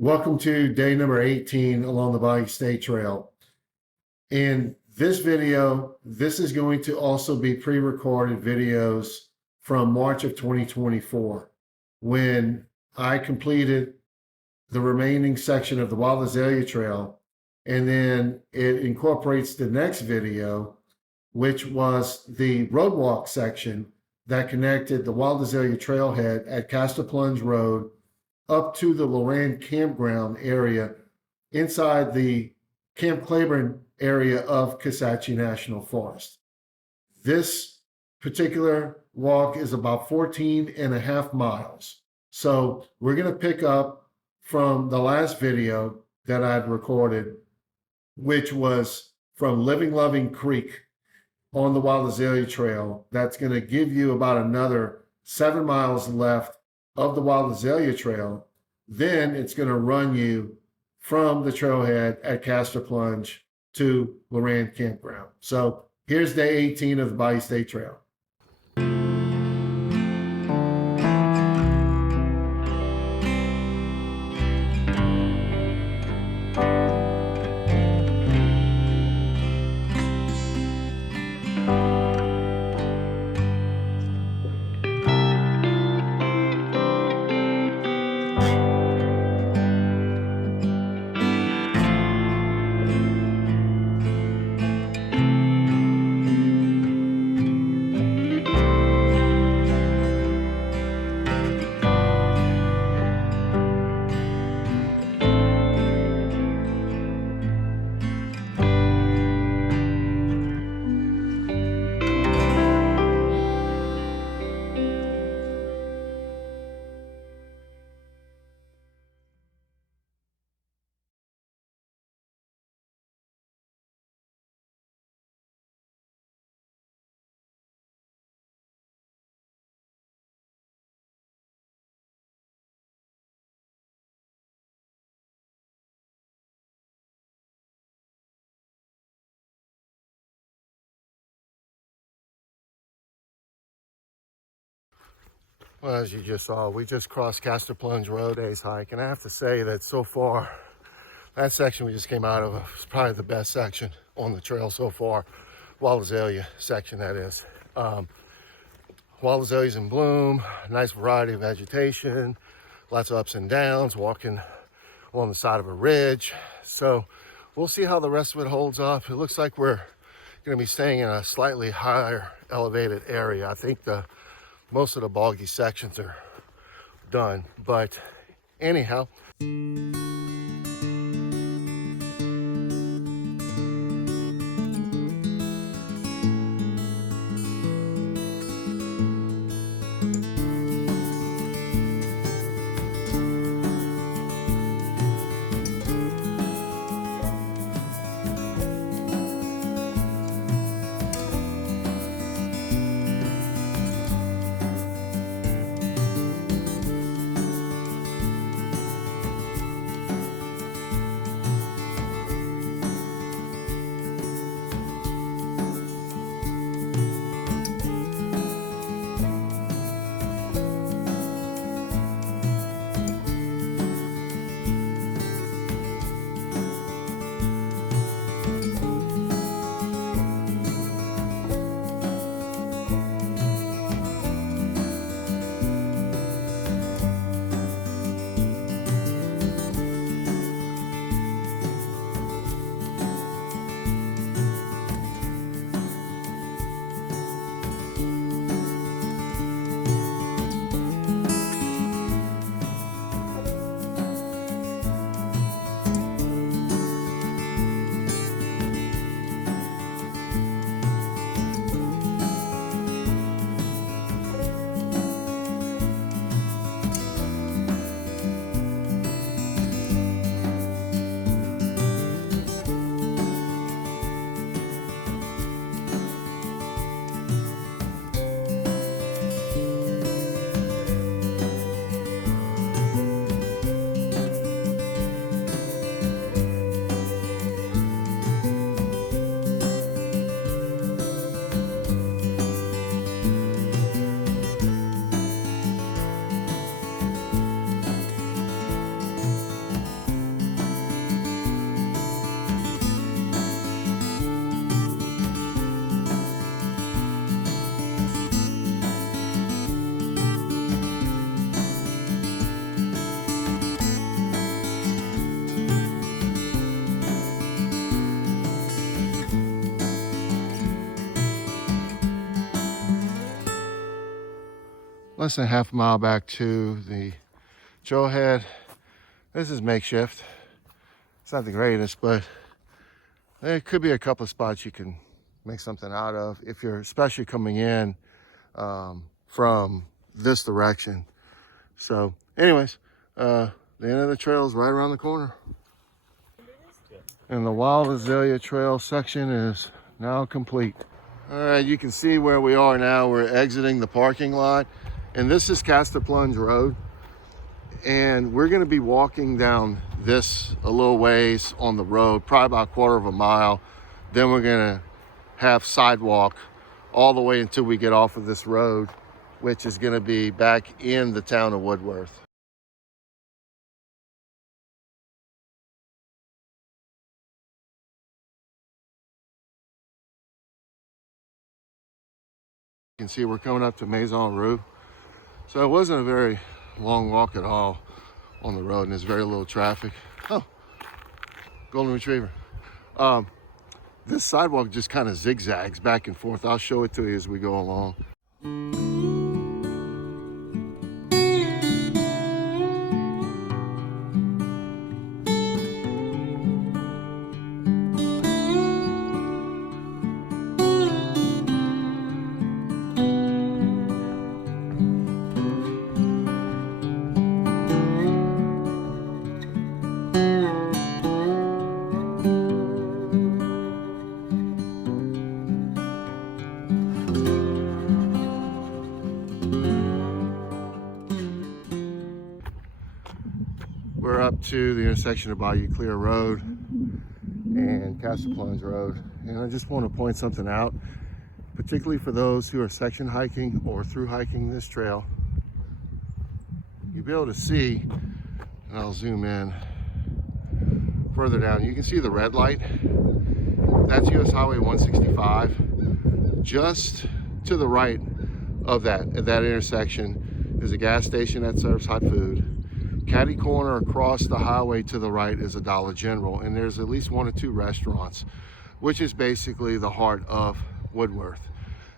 Welcome to day number 18 along the Bayou State Trail. In this video, this is going to also be pre-recorded videos from March of 2024 when I completed the remaining section of the Wild Azalea Trail, and then it incorporates the next video, which was the roadwalk section that connected the Wild Azalea Trailhead at Castor Plunge Road up to the Loran Campground area inside the Camp Claiborne area of Kisatchie National Forest. This particular walk is about 14 and a half miles. So we're going to pick up from the last video that I'd recorded, which was from Living Loving Creek on the Wild Azalea Trail. That's going to give you about another 7 miles left of the Wild Azalea Trail. Then it's going to run you from the trailhead at Castor Plunge to Loran Campground. So here's day 18 of the Bayou State Trail. Well, as you just saw, we just crossed Castor Plunge Road day's hike, and I have to say that so far, that section we just came out of was probably the best section on the trail so far. Wild Azalea section, that is. Wild Azalea's in bloom, nice variety of vegetation, lots of ups and downs, walking on the side of a ridge. So we'll see how the rest of it holds up. It looks like we're going to be staying in a slightly higher elevated area. I think most of the boggy sections are done, but anyhow. less than half a mile back to the trailhead. This is makeshift. It's not the greatest, but there could be a couple of spots you can make something out of if you're especially coming in from this direction. So anyways, the end of the trail is right around the corner. And the Wild Azalea Trail section is now complete. All right, you can see where we are now. We're exiting the parking lot, and this is Caster Plunge Road. And we're gonna be walking down this a little ways on the road, probably about a quarter of a mile. Then we're gonna have sidewalk all the way until we get off of this road, which is gonna be back in the town of Woodworth. You can see we're coming up to Maison Rue. So it wasn't a very long walk at all on the road, and there's very little traffic. Oh, golden retriever. This sidewalk just kind of zigzags back and forth. I'll show it to you as we go along. We're up to the intersection of Bayou Road and Caster Plunge Road. And I just want to point something out, particularly for those who are section hiking or through hiking this trail. You'll be able to see, and I'll zoom in further down, you can see the red light. That's US Highway 165. Just to the right of that, at that intersection, is a gas station that serves hot food. Catty corner across the highway to the right is a Dollar General, and there's at least 1 or 2 restaurants, which is basically the heart of Woodworth.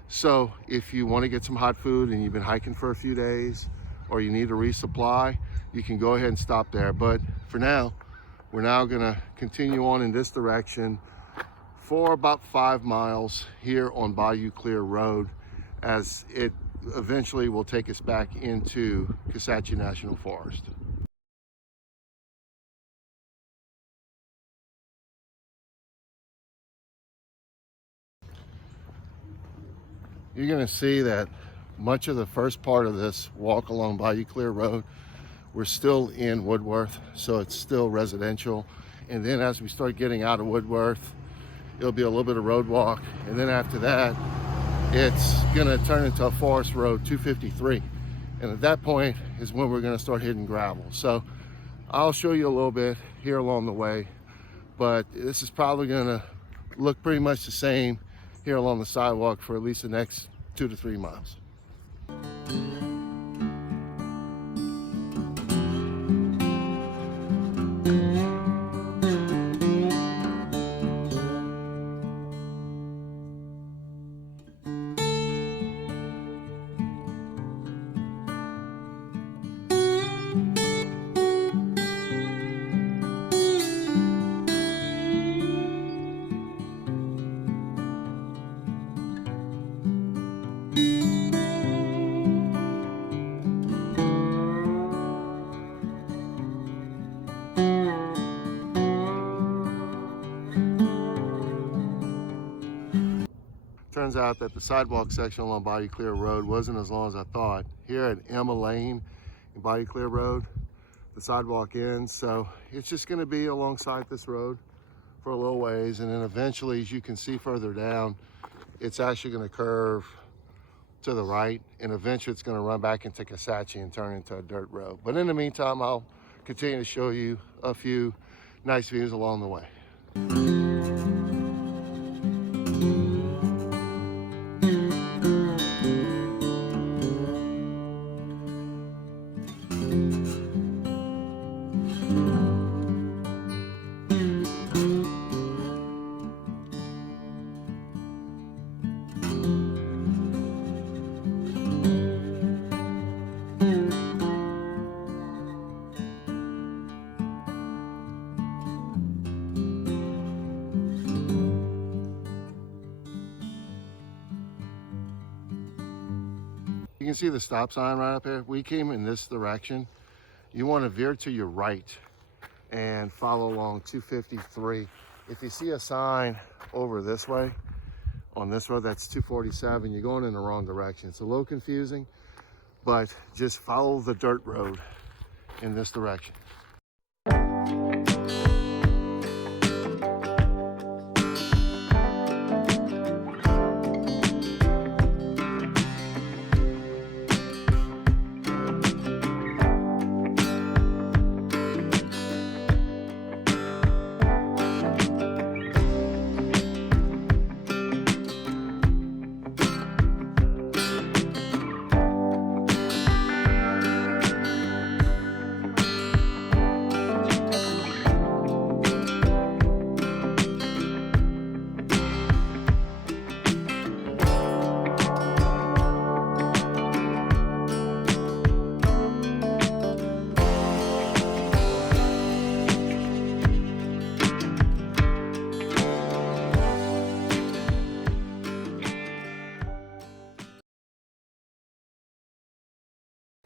So if you want to get some hot food and you've been hiking for a few days, or you need a resupply, you can go ahead and stop there. But for now, we're now gonna continue on in this direction for about 5 miles here on Bayou Road, as it eventually will take us back into Kisatchie National Forest. You're gonna see that much of the first part of this walk along Bayou Road, we're still in Woodworth, so it's still residential. And then as we start getting out of Woodworth, it'll be a little bit of road walk. And then after that, it's gonna turn into a forest road 253. And at that point is when we're gonna start hitting gravel. So I'll show you a little bit here along the way, but this is probably gonna look pretty much the same here along the sidewalk for at least the next 2 to 3 miles. Turns out that the sidewalk section along Bayou Road wasn't as long as I thought. Here at Emma Lane in Bayou Road, the sidewalk ends, so it's just going to be alongside this road for a little ways, and then eventually, as you can see further down, it's actually going to curve to the right, and eventually it's going to run back into Kisatchie and turn into a dirt road. But in the meantime, I'll continue to show you a few nice views along the way. can see the stop sign right up here. We came in this direction. You want to veer to your right and follow along 253. If you see a sign over this way, on this road, that's 247, you're going in the wrong direction. It's a little confusing, but just follow the dirt road in this direction.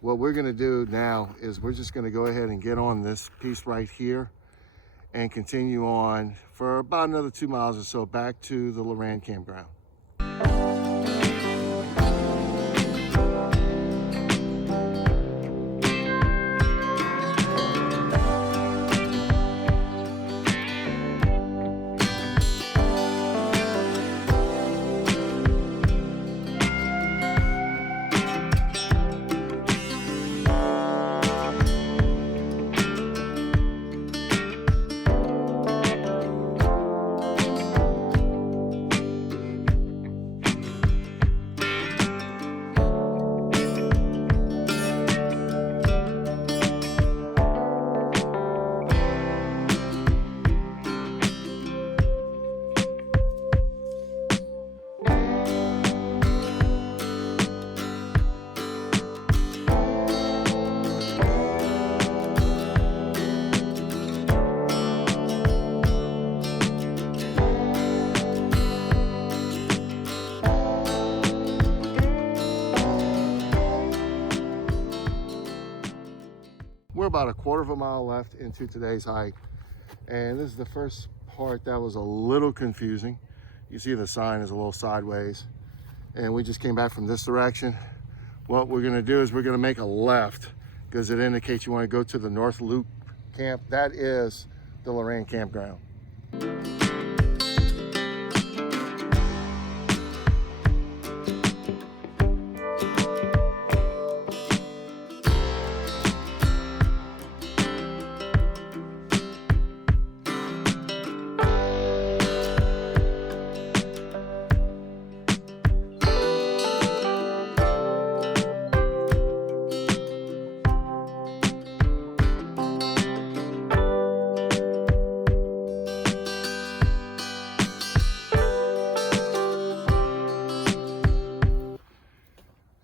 What we're going to do now is we're just going to go ahead and get on this piece right here and continue on for about another 2 miles or so back to the Loran Campground. We're about a quarter of a mile left into today's hike, and this is the first part that was a little confusing. You see the sign is a little sideways, and we just came back from this direction. What we're going to do is we're going to make a left because it indicates you want to go to the North Loop camp. That is the Loran Campground.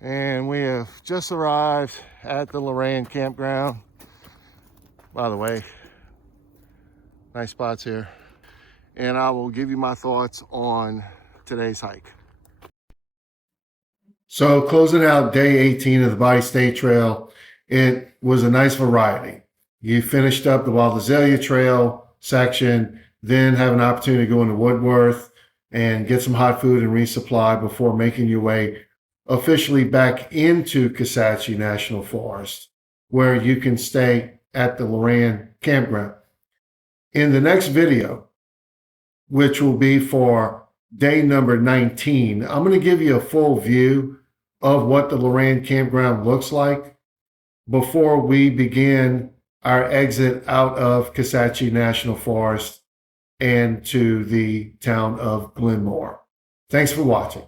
And we have just arrived at the Loran Campground. By the way, nice spots here. And I will give you my thoughts on today's hike. So closing out day 18 of the Bayou State Trail, it was a nice variety. You finished up the Wild Azalea Trail section, then have an opportunity to go into Woodworth and get some hot food and resupply before making your way officially back into Kisatchie National Forest, where you can stay at the Loran Campground. In the next video, which will be for day number 19, I'm going to give you a full view of what the Loran Campground looks like before we begin our exit out of Kisatchie National Forest and to the town of Glenmore. Thanks for watching.